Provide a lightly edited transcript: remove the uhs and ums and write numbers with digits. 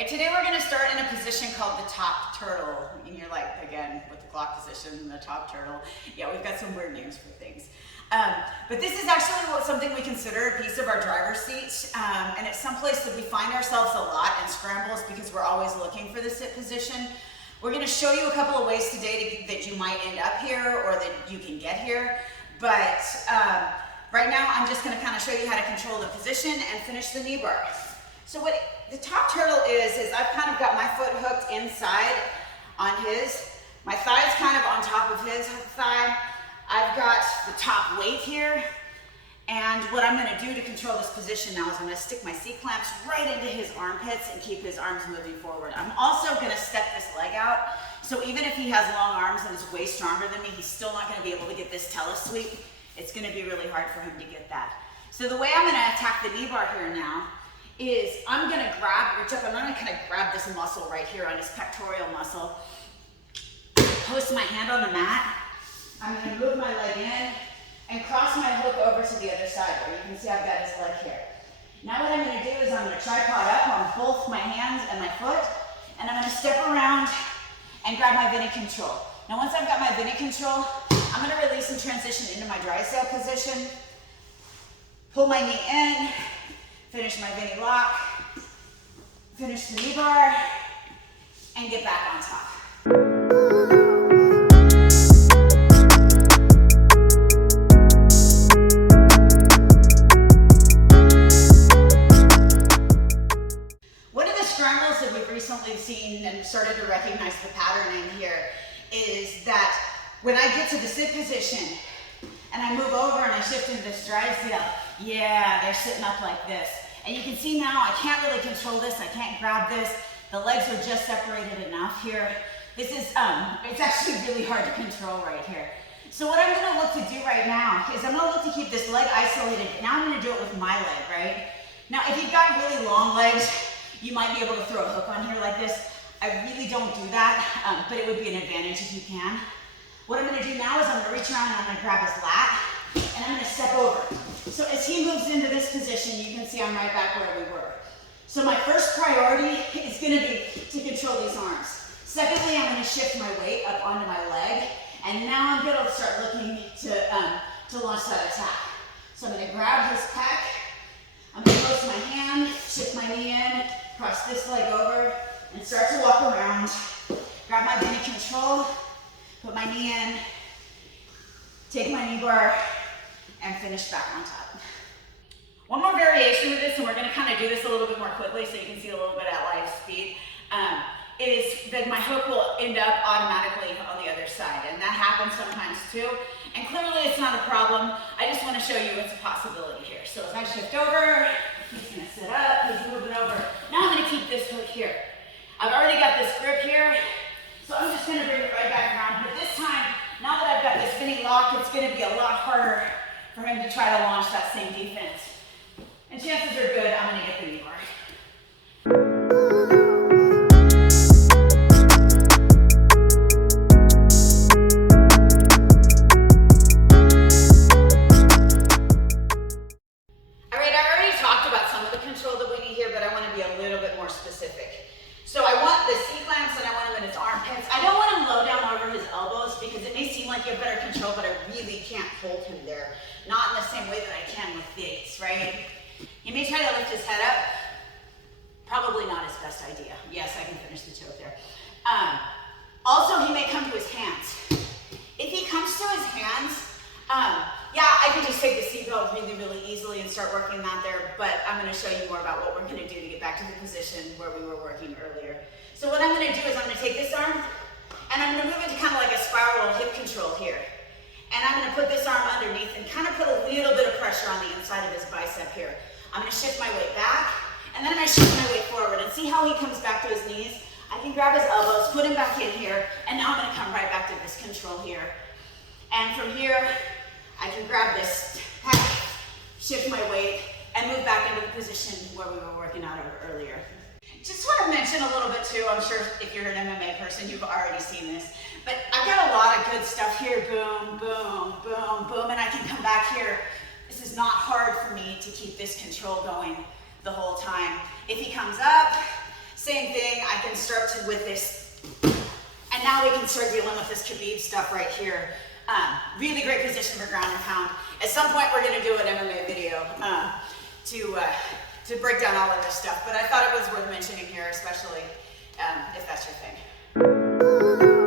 All right, today we're gonna start in a position called the top turtle. And you're like, again, with the clock position and the top turtle. Yeah, we've got some weird names for things. But this is actually something we consider a piece of our driver's seat. And it's someplace that we find ourselves a lot in scrambles because we're always looking for the sit position. We're gonna show you a couple of ways today that you might end up here or that you can get here. But right now, I'm just gonna kind of show you how to control the position and finish the knee bar. So what the top turtle is I've kind of got my foot hooked inside on his. My thigh's kind of on top of his thigh. I've got the top weight here. And what I'm gonna do to control this position now is I'm gonna stick my C-clamps right into his armpits and keep his arms moving forward. I'm also gonna step this leg out. So even if he has long arms and is way stronger than me, he's still not gonna be able to get this telesweep. It's gonna be really hard for him to get that. So the way I'm gonna attack the knee bar here now is I'm gonna reach up, I'm gonna kind of grab this muscle right here on his pectoral muscle, post my hand on the mat, I'm gonna move my leg in and cross my hook over to the other side where you can see I've got his leg here. Now what I'm gonna do is I'm gonna tripod up on both my hands and my foot, and I'm gonna step around and grab my Bendy control. Now once I've got my Bendy control, I'm gonna release and transition into my dry sail position, pull my knee in, finish my Bendy lock, finish the knee bar, and get back on top. One of the scrambles that we've recently seen and started to recognize the pattern in here is that when I get to the sit position and I move over and I shift into this dry sail, yeah, they're sitting up like this. And you can see now I can't really control this. I can't grab this. The legs are just separated enough here. This is, it's actually really hard to control right here. So what I'm gonna look to do right now is I'm gonna look to keep this leg isolated. Now I'm gonna do it with my leg, right? Now if you've got really long legs, you might be able to throw a hook on here like this. I really don't do that, but it would be an advantage if you can. What I'm gonna do now is I'm gonna reach around and I'm gonna grab his lat and I'm gonna step over. So as he moves into this position, you can see I'm right back where we were. So my first priority is gonna be to control these arms. Secondly, I'm gonna shift my weight up onto my leg, and now I'm gonna start looking to launch that attack. So I'm gonna grab his pec, I'm gonna post my hand, shift my knee in, cross this leg over, and start to walk around. Grab my Bendy control, put my knee in, take my knee bar, and finish back on top. One more variation with this, and we're gonna kind of do this a little bit more quickly so you can see a little bit at live speed, is that my hook will end up automatically on the other side, and that happens sometimes too. And clearly it's not a problem. I just wanna show you it's a possibility here. So as I shift over, he's gonna sit up, he's moving over. Now I'm gonna keep this hook here. I've already got this grip here, so I'm just gonna bring it right back around. But this time, now that I've got this Bendy lock, it's gonna be a lot harder for him to try to launch that same defense. And chances are good, I'm gonna get the knee bar. All right, I already talked about some of the control that we need here, but I wanna be a little bit more specific. So I want the C-clamps and I want him in his armpits. I don't want him low down over his elbows because it may seem like you have better control, but I really can't hold him there. Not in the same way that I can with these, right? He may try to lift his head up. Probably not his best idea. Yes, I can finish the choke there. Also, he may come to his hands. If he comes to his hands, yeah, I can just take the seatbelt really, really easily and start working that there, but I'm gonna show you more about what we're gonna do to get back to the position where we were working earlier. So what I'm gonna do is I'm gonna take this arm and I'm gonna move into kind of like a spiral hip control here. And I'm gonna put this arm underneath and kind of put a little bit of pressure on the inside of his bicep here. I'm gonna shift my weight back, and then I'm gonna shift my weight forward, and see how he comes back to his knees? I can grab his elbows, put him back in here, and now I'm gonna come right back to this control here. And from here, I can grab this pack, shift my weight, and move back into the position where we were working out earlier. Just want to mention a little bit too, I'm sure if you're an MMA person, you've already seen this, but I've got a lot of good stuff here, boom, boom, boom, boom, and I can come back here. This is not hard for me to keep this control going the whole time. If he comes up, same thing. first with this, and now we can start dealing with this Khabib stuff right here. Really great position for ground and pound. At some point we're gonna do an MMA video to break down all of this stuff, but I thought it was worth mentioning here, especially if that's your thing.